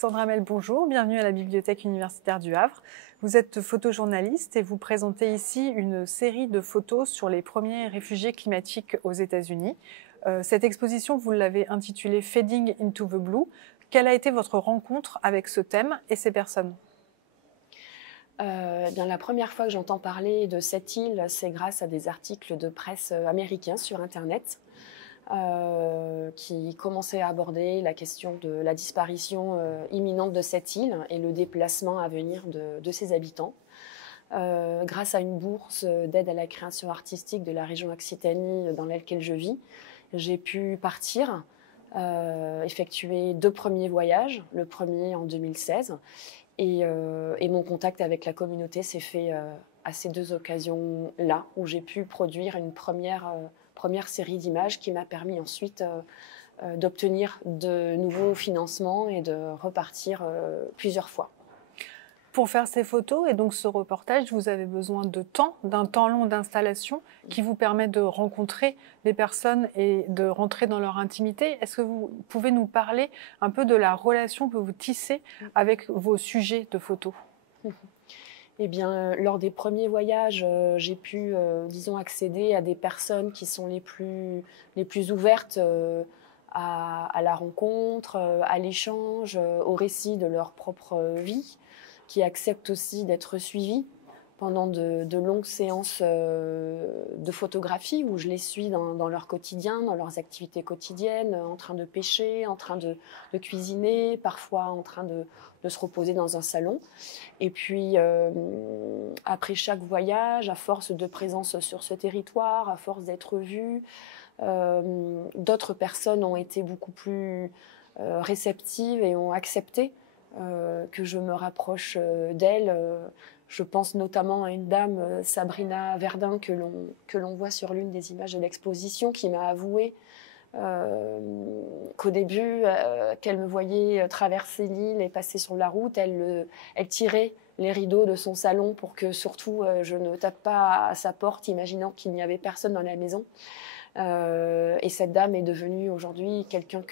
Sandra Mel, bonjour, bienvenue à la Bibliothèque universitaire du Havre. Vous êtes photojournaliste et vous présentez ici une série de photos sur les premiers réfugiés climatiques aux États-Unis. Cette exposition, vous l'avez intitulée Fading into the Blue. Quelle a été votre rencontre avec ce thème et ces personnes? Bien, la première fois que j'entends parler de cette île, c'est grâce à des articles de presse américains sur Internet qui commençaient à aborder la question de la disparition imminente de cette île et le déplacement à venir de ses habitants. Grâce à une bourse d'aide à la création artistique de la région Occitanie dans laquelle je vis, j'ai pu partir, effectuer 2 premiers voyages, le premier en 2016. Et mon contact avec la communauté s'est fait à ces 2 occasions-là, où j'ai pu produire une première série d'images qui m'a permis ensuite d'obtenir de nouveaux financements et de repartir plusieurs fois. Pour faire ces photos et donc ce reportage, vous avez besoin de temps, d'un temps long d'installation qui vous permet de rencontrer les personnes et de rentrer dans leur intimité. Est-ce que vous pouvez nous parler un peu de la relation que vous tissez avec vos sujets de photos? Eh bien, lors des premiers voyages, j'ai pu, disons, accéder à des personnes qui sont les plus ouvertes à la rencontre, à l'échange, au récit de leur propre vie, qui acceptent aussi d'être suivies pendant de longues séances de photographie où je les suis dans leur quotidien, dans leurs activités quotidiennes, en train de pêcher, en train de cuisiner, parfois en train de se reposer dans un salon. Et puis, après chaque voyage, à force de présence sur ce territoire, à force d'être vues, d'autres personnes ont été beaucoup plus réceptives et ont accepté que je me rapproche d'elles. Je pense notamment à une dame, Sabrina Verdun, que l'on voit sur l'une des images de l'exposition, qui m'a avoué qu'au début, qu'elle me voyait traverser l'île et passer sur la route, elle tirait les rideaux de son salon pour que surtout je ne tape pas à sa porte, imaginant qu'il n'y avait personne dans la maison. Et cette dame est devenue aujourd'hui quelqu'un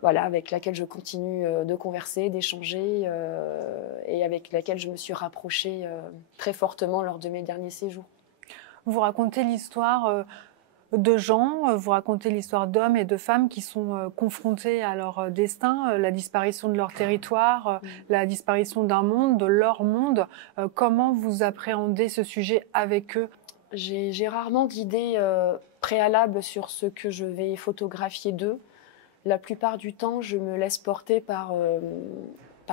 voilà, avec laquelle je continue de converser, d'échanger et avec laquelle je me suis rapprochée très fortement lors de mes derniers séjours. Vous racontez l'histoire de gens, vous racontez l'histoire d'hommes et de femmes qui sont confrontés à leur destin, la disparition de leur territoire, la disparition d'un monde, de leur monde. Comment vous appréhendez ce sujet avec eux? J'ai rarement d'idées préalables sur ce que je vais photographier d'eux. La plupart du temps, je me laisse porter par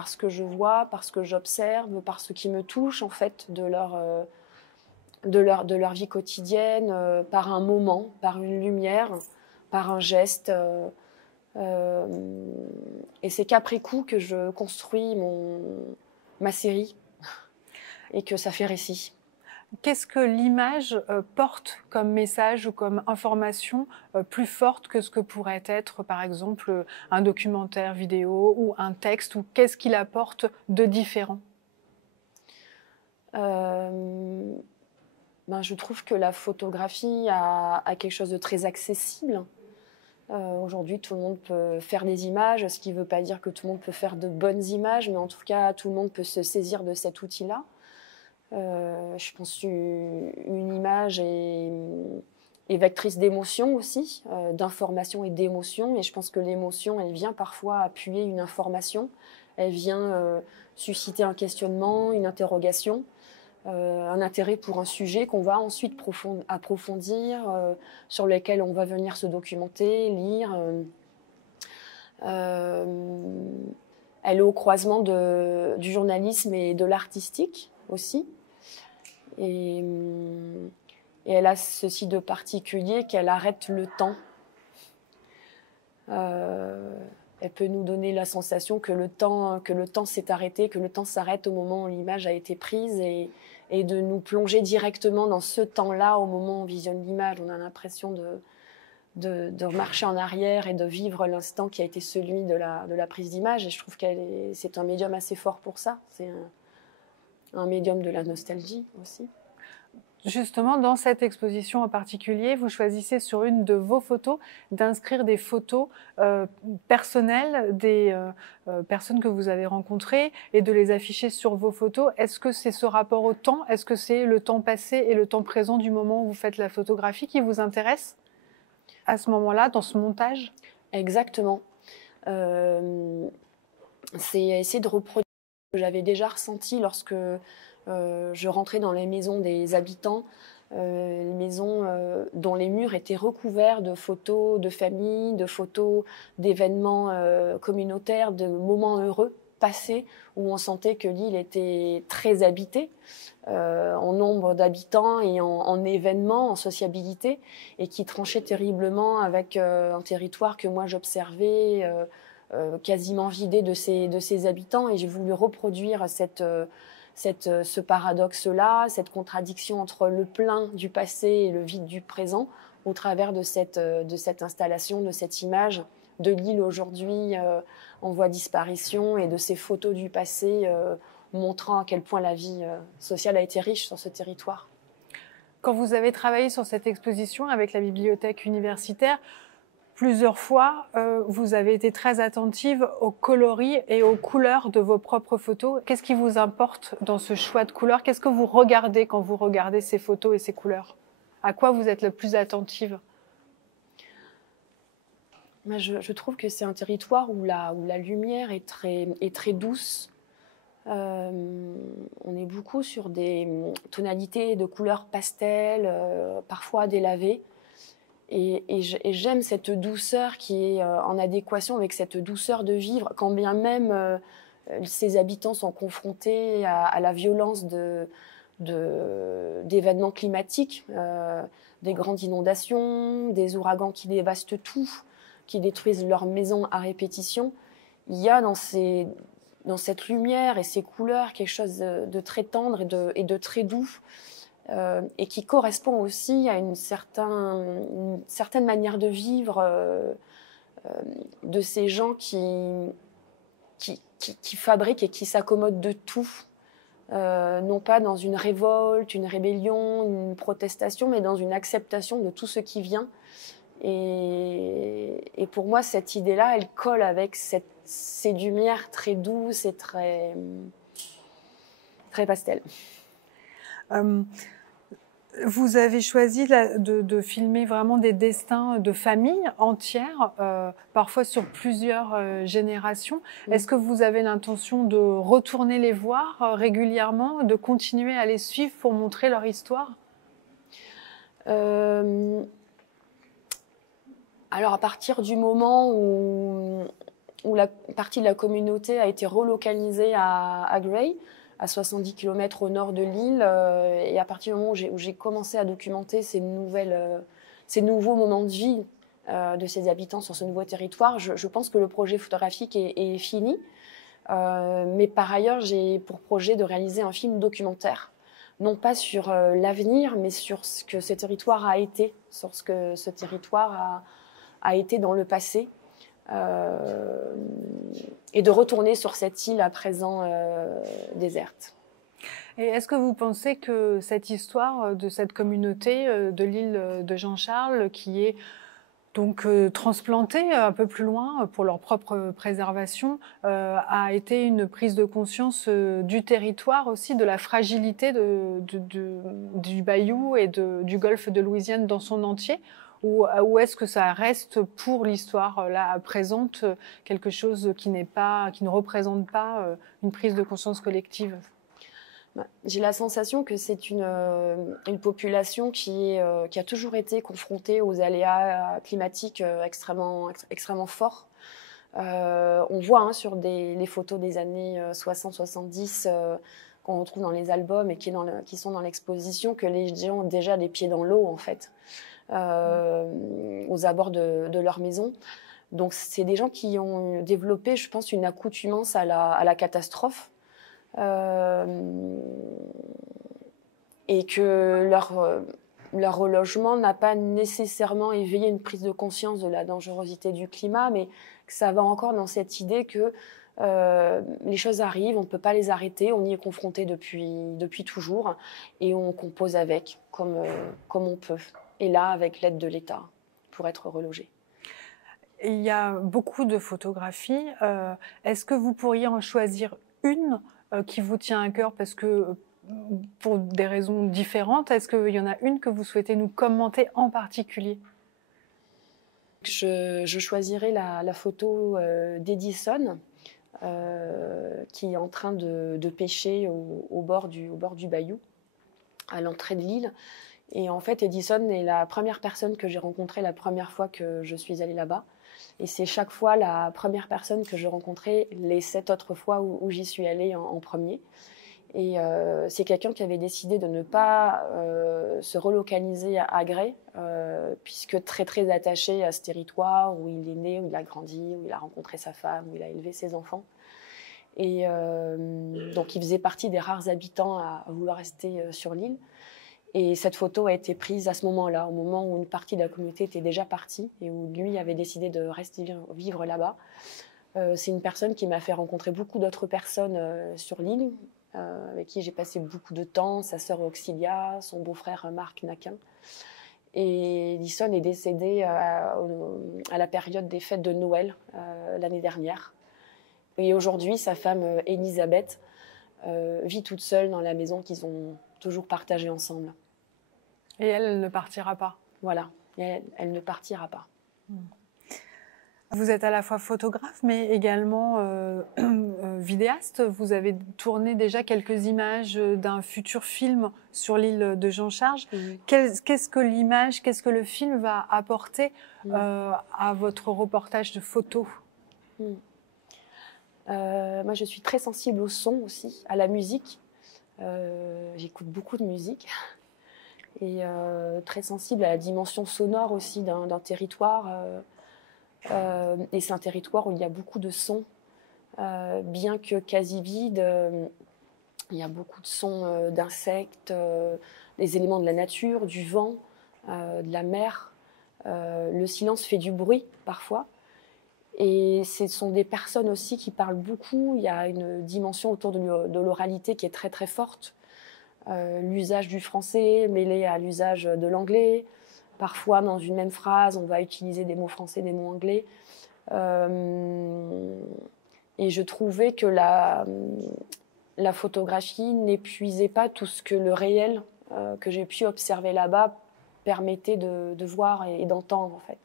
ce que je vois, par ce que j'observe, par ce qui me touche en fait de leur vie quotidienne, par un moment, par une lumière, par un geste. Et c'est qu'après coup que je construis ma série et que ça fait récit. Qu'est-ce que l'image porte comme message ou comme information plus forte que ce que pourrait être, par exemple, un documentaire vidéo ou un texte, ou qu'est-ce qu'il apporte de différent? Je trouve que la photographie a quelque chose de très accessible. Aujourd'hui, tout le monde peut faire des images, ce qui ne veut pas dire que tout le monde peut faire de bonnes images, mais en tout cas, tout le monde peut se saisir de cet outil-là. Je pense qu'une image est vectrice d'émotion aussi, d'information et d'émotion. Et je pense que l'émotion, elle vient parfois appuyer une information. Elle vient susciter un questionnement, une interrogation, un intérêt pour un sujet qu'on va ensuite approfondir, sur lequel on va venir se documenter, lire. Elle est au croisement du journalisme et de l'artistique aussi. Et elle a ceci de particulier qu'elle arrête le temps. Elle peut nous donner la sensation que le temps s'est arrêté, que le temps s'arrête au moment où l'image a été prise et de nous plonger directement dans ce temps-là au moment où on visionne l'image. On a l'impression de marcher en arrière et de vivre l'instant qui a été celui de la prise d'image. Et je trouve que c'est un médium assez fort pour ça. C'est un médium de la nostalgie aussi. Justement, dans cette exposition en particulier, vous choisissez sur une de vos photos d'inscrire des photos personnelles des personnes que vous avez rencontrées et de les afficher sur vos photos. Est-ce que c'est ce rapport au temps? Est-ce que c'est le temps passé et le temps présent du moment où vous faites la photographie qui vous intéresse à ce moment-là, dans ce montage? Exactement. C'est essayer de reproduire ce que j'avais déjà ressenti lorsque je rentrais dans les maisons des habitants, les maisons dont les murs étaient recouverts de photos de famille, de photos d'événements communautaires, de moments heureux passés, où on sentait que l'île était très habitée, en nombre d'habitants et en événements, en sociabilité, et qui tranchait terriblement avec un territoire que moi j'observais quasiment vidé de ses habitants. Et j'ai voulu reproduire ce paradoxe-là, cette contradiction entre le plein du passé et le vide du présent, au travers de cette installation, de cette image de l'île aujourd'hui en voie de disparition, et de ces photos du passé montrant à quel point la vie sociale a été riche sur ce territoire. Quand vous avez travaillé sur cette exposition avec la bibliothèque universitaire, plusieurs fois, vous avez été très attentive aux coloris et aux couleurs de vos propres photos. Qu'est-ce qui vous importe dans ce choix de couleurs? Qu'est-ce que vous regardez quand vous regardez ces photos et ces couleurs? À quoi vous êtes le plus attentive? Je trouve que c'est un territoire où la lumière est très douce. On est beaucoup sur des tonalités de couleurs pastel, parfois délavées. Et j'aime cette douceur qui est en adéquation avec cette douceur de vivre, quand bien même ces habitants sont confrontés à la violence d'événements climatiques, des grandes inondations, des ouragans qui dévastent tout, qui détruisent leurs maisons à répétition. Il y a dans cette lumière et ces couleurs quelque chose de très tendre et de très doux, et qui correspond aussi à une certaine manière de vivre de ces gens qui fabriquent et qui s'accommodent de tout, non pas dans une révolte, une rébellion, une protestation, mais dans une acceptation de tout ce qui vient. Et pour moi, cette idée-là, elle colle avec ces lumières très douces et très pastel. Vous avez choisi de filmer vraiment des destins de familles entières, parfois sur plusieurs générations. Est-ce que vous avez l'intention de retourner les voir régulièrement, de continuer à les suivre pour montrer leur histoire? Alors, à partir du moment où la partie de la communauté a été relocalisée à Gray, à 70 km au nord de l'île, et à partir du moment où j'ai commencé à documenter ces nouveaux moments de vie de ces habitants sur ce nouveau territoire, je pense que le projet photographique est fini. Mais par ailleurs, j'ai pour projet de réaliser un film documentaire, non pas sur l'avenir, mais sur ce que ce territoire a été, sur ce que ce territoire a été dans le passé, et de retourner sur cette île à présent déserte. Et est-ce que vous pensez que cette histoire de cette communauté de l'île de Jean-Charles, qui est donc transplantée un peu plus loin pour leur propre préservation, a été une prise de conscience du territoire aussi, de la fragilité du bayou et du golfe de Louisiane dans son entier? Ou est-ce que ça reste pour l'histoire là présente quelque chose qui ne représente pas une prise de conscience collective? J'ai la sensation que c'est une population qui a toujours été confrontée aux aléas climatiques extrêmement forts. On voit sur les photos des années 60-70 qu'on retrouve dans les albums et qui sont dans l'exposition, que les gens ont déjà les pieds dans l'eau, en fait, aux abords de leur maison. Donc c'est des gens qui ont développé, je pense, une accoutumance à la catastrophe, et que leur relogement n'a pas nécessairement éveillé une prise de conscience de la dangerosité du climat, mais que ça va encore dans cette idée que Les choses arrivent, on ne peut pas les arrêter, on y est confronté depuis toujours et on compose avec, comme on peut. Et là, avec l'aide de l'État, pour être relogé. Il y a beaucoup de photographies. Est-ce que vous pourriez en choisir une qui vous tient à cœur parce que, pour des raisons différentes, est-ce qu'il y en a une que vous souhaitez nous commenter en particulier? Je choisirais la photo d'Edison, qui est en train de pêcher au bord du bayou, à l'entrée de l'île. Et en fait, Edison est la première personne que j'ai rencontrée la première fois que je suis allée là-bas. Et c'est chaque fois la première personne que je rencontrais les 7 autres fois où j'y suis allée en premier. Et c'est quelqu'un qui avait décidé de ne pas se relocaliser à Gray, puisque très attaché à ce territoire où il est né, où il a grandi, où il a rencontré sa femme, où il a élevé ses enfants. Et donc il faisait partie des rares habitants à vouloir rester sur l'île. Et cette photo a été prise à ce moment-là, au moment où une partie de la communauté était déjà partie et où lui avait décidé de rester vivre là-bas. C'est une personne qui m'a fait rencontrer beaucoup d'autres personnes sur l'île, avec qui j'ai passé beaucoup de temps, sa sœur Auxilia, son beau-frère Marc Naquin. Et Edison est décédé à la période des fêtes de Noël l'année dernière. Et aujourd'hui, sa femme Elisabeth vit toute seule dans la maison qu'ils ont toujours partagée ensemble. Et elle ne partira pas. Voilà, elle ne partira pas. Vous êtes à la fois photographe, mais également vidéaste. Vous avez tourné déjà quelques images d'un futur film sur l'île de Jean Charge. Qu'est-ce que l'image, qu'est-ce que le film va apporter à votre reportage de photos? Moi, je suis très sensible au son aussi, à la musique. J'écoute beaucoup de musique. Et très sensible à la dimension sonore aussi d'un territoire. Et c'est un territoire où il y a beaucoup de sons, bien que quasi vide. Il y a beaucoup de sons d'insectes, des éléments de la nature, du vent, de la mer. Le silence fait du bruit parfois. Et ce sont des personnes aussi qui parlent beaucoup. Il y a une dimension autour de l'oralité qui est très forte. L'usage du français mêlé à l'usage de l'anglais. Parfois, dans une même phrase, on va utiliser des mots français, des mots anglais. Et je trouvais que la photographie n'épuisait pas tout ce que le réel que j'ai pu observer là-bas permettait de voir et d'entendre, en fait.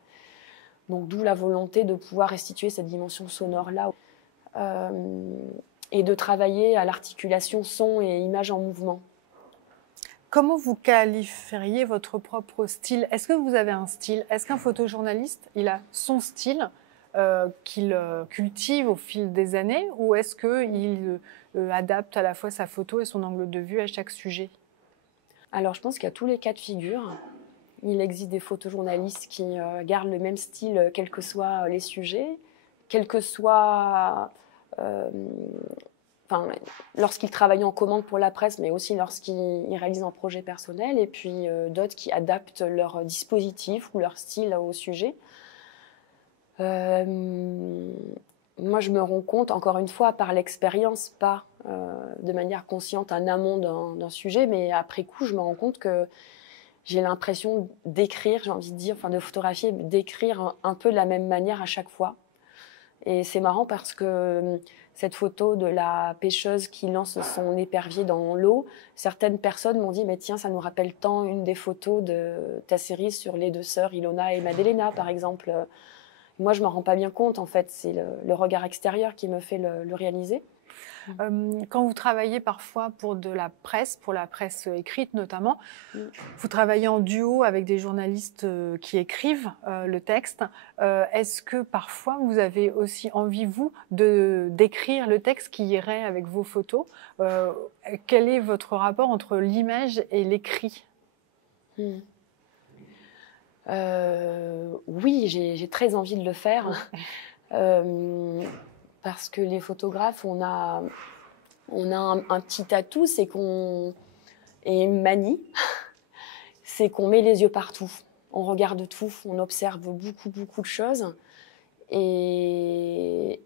Donc, d'où la volonté de pouvoir restituer cette dimension sonore-là et de travailler à l'articulation son et image en mouvement. Comment vous qualifieriez votre propre style? Est-ce que vous avez un style? Est-ce qu'un photojournaliste, il a son style qu'il cultive au fil des années, ou est-ce qu'il adapte à la fois sa photo et son angle de vue à chaque sujet? Alors, je pense qu'il y a tous les cas de figure. Il existe des photojournalistes qui gardent le même style, quels que soient les sujets, quels que soient... lorsqu'ils travaillent en commande pour la presse, mais aussi lorsqu'ils réalisent un projet personnel, et puis d'autres qui adaptent leur dispositif ou leur style au sujet. Moi, je me rends compte, encore une fois, par l'expérience, pas de manière consciente en amont d'un sujet, mais après coup, je me rends compte que j'ai l'impression d'écrire, j'ai envie de dire, de photographier, d'écrire un peu de la même manière à chaque fois. Et c'est marrant parce que cette photo de la pêcheuse qui lance son épervier dans l'eau, certaines personnes m'ont dit « mais tiens, ça nous rappelle tant une des photos de ta série sur les deux sœurs Ilona et Madelena, par exemple ». Moi, je ne m'en rends pas bien compte, en fait. C'est le regard extérieur qui me fait le réaliser. Quand vous travaillez parfois pour la presse écrite notamment, vous travaillez en duo avec des journalistes qui écrivent le texte. Est-ce que parfois vous avez aussi envie, vous, d'écrire le texte qui irait avec vos photos? Quel est votre rapport entre l'image et l'écrit? Oui, j'ai très envie de le faire. Parce que les photographes, on a un petit atout, et une manie, c'est qu'on met les yeux partout. On regarde tout, on observe beaucoup de choses. Et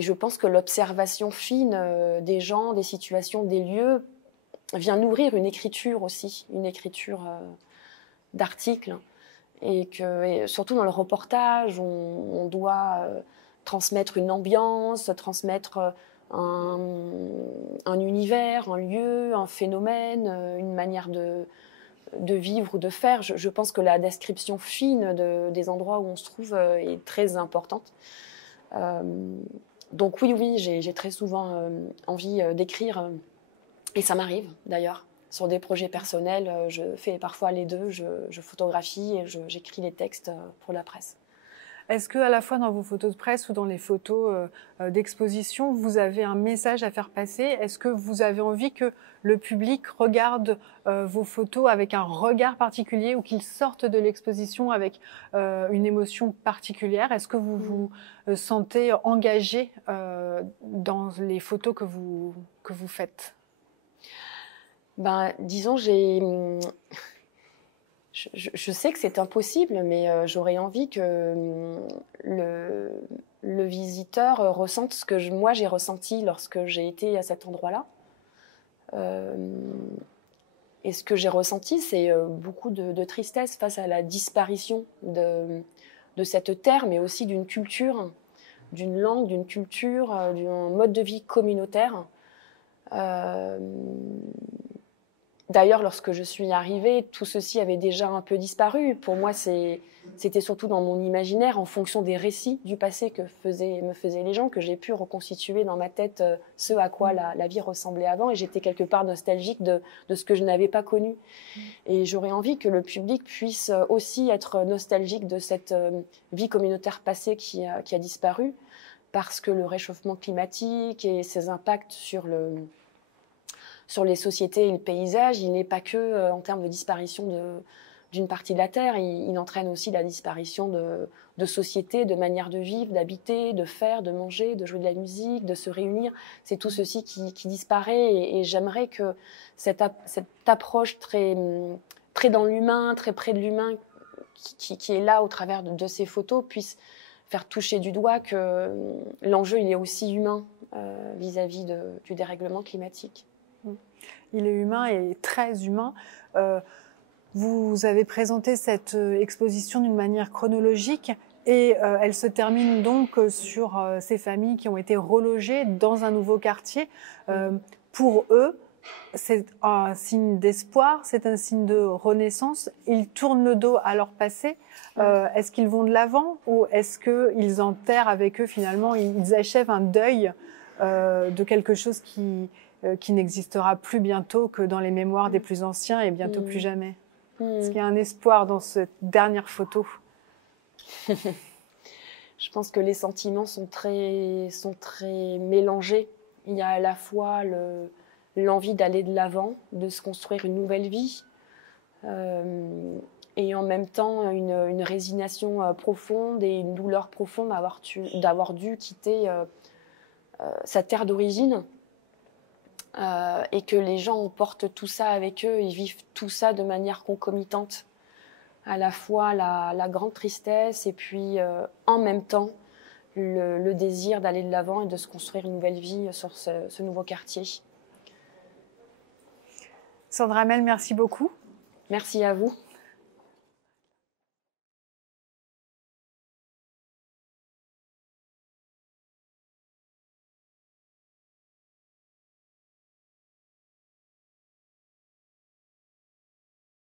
Et je pense que l'observation fine des gens, des situations, des lieux vient nourrir une écriture aussi, une écriture d'articles. Et surtout dans le reportage, on doit transmettre une ambiance, transmettre un univers, un lieu, un phénomène, une manière de vivre ou de faire. Je pense que la description fine des endroits où on se trouve est très importante. Donc oui, j'ai très souvent envie d'écrire, et ça m'arrive d'ailleurs. Sur des projets personnels, je fais parfois les deux, je photographie et j'écris les textes pour la presse. Est-ce que, à la fois dans vos photos de presse ou dans les photos d'exposition, vous avez un message à faire passer? Est-ce que vous avez envie que le public regarde vos photos avec un regard particulier ou qu'il sorte de l'exposition avec une émotion particulière? Est-ce que vous vous sentez engagé dans les photos que vous faites? Ben, disons, je sais que c'est impossible, mais j'aurais envie que le visiteur ressente ce que moi j'ai ressenti lorsque j'ai été à cet endroit-là. Et ce que j'ai ressenti, c'est beaucoup de tristesse face à la disparition de cette terre, mais aussi d'une culture, d'une langue, d'une culture, d'un mode de vie communautaire. D'ailleurs, lorsque je suis arrivée, tout ceci avait déjà un peu disparu. Pour moi, c'était surtout dans mon imaginaire, en fonction des récits du passé que me faisaient les gens, que j'ai pu reconstituer dans ma tête ce à quoi la vie ressemblait avant. Et j'étais quelque part nostalgique de ce que je n'avais pas connu. Et j'aurais envie que le public puisse aussi être nostalgique de cette vie communautaire passée qui a disparu, parce que le réchauffement climatique et ses impacts sur les sociétés et le paysage, il n'est pas que en termes de disparition d'une partie de la Terre, il entraîne aussi la disparition de sociétés, de manières de vivre, d'habiter, de faire, de manger, de jouer de la musique, de se réunir. C'est tout ceci qui disparaît et j'aimerais que cette approche très dans l'humain, très près de l'humain, qui est là au travers de ces photos, puisse faire toucher du doigt que l'enjeu il est aussi humain vis-à-vis du dérèglement climatique. Il est humain et très humain. Vous avez présenté cette exposition d'une manière chronologique et elle se termine donc sur ces familles qui ont été relogées dans un nouveau quartier. Pour eux, c'est un signe d'espoir, c'est un signe de renaissance. Ils tournent le dos à leur passé. Est-ce qu'ils vont de l'avant ou est-ce qu'ils enterrent avec eux finalement, ils achèvent un deuil de quelque chose qui n'existera plus bientôt que dans les mémoires des plus anciens et bientôt plus jamais? Est-ce qu'il y a un espoir dans cette dernière photo? Je pense que les sentiments sont très mélangés. Il y a à la fois l'envie d'aller de l'avant, de se construire une nouvelle vie, et en même temps une résignation profonde et une douleur profonde d'avoir dû quitter sa terre d'origine. Et que les gens portent tout ça avec eux, ils vivent tout ça de manière concomitante, à la fois la grande tristesse et puis en même temps le désir d'aller de l'avant et de se construire une nouvelle vie sur ce nouveau quartier. Sandra Mel, merci beaucoup. Merci à vous.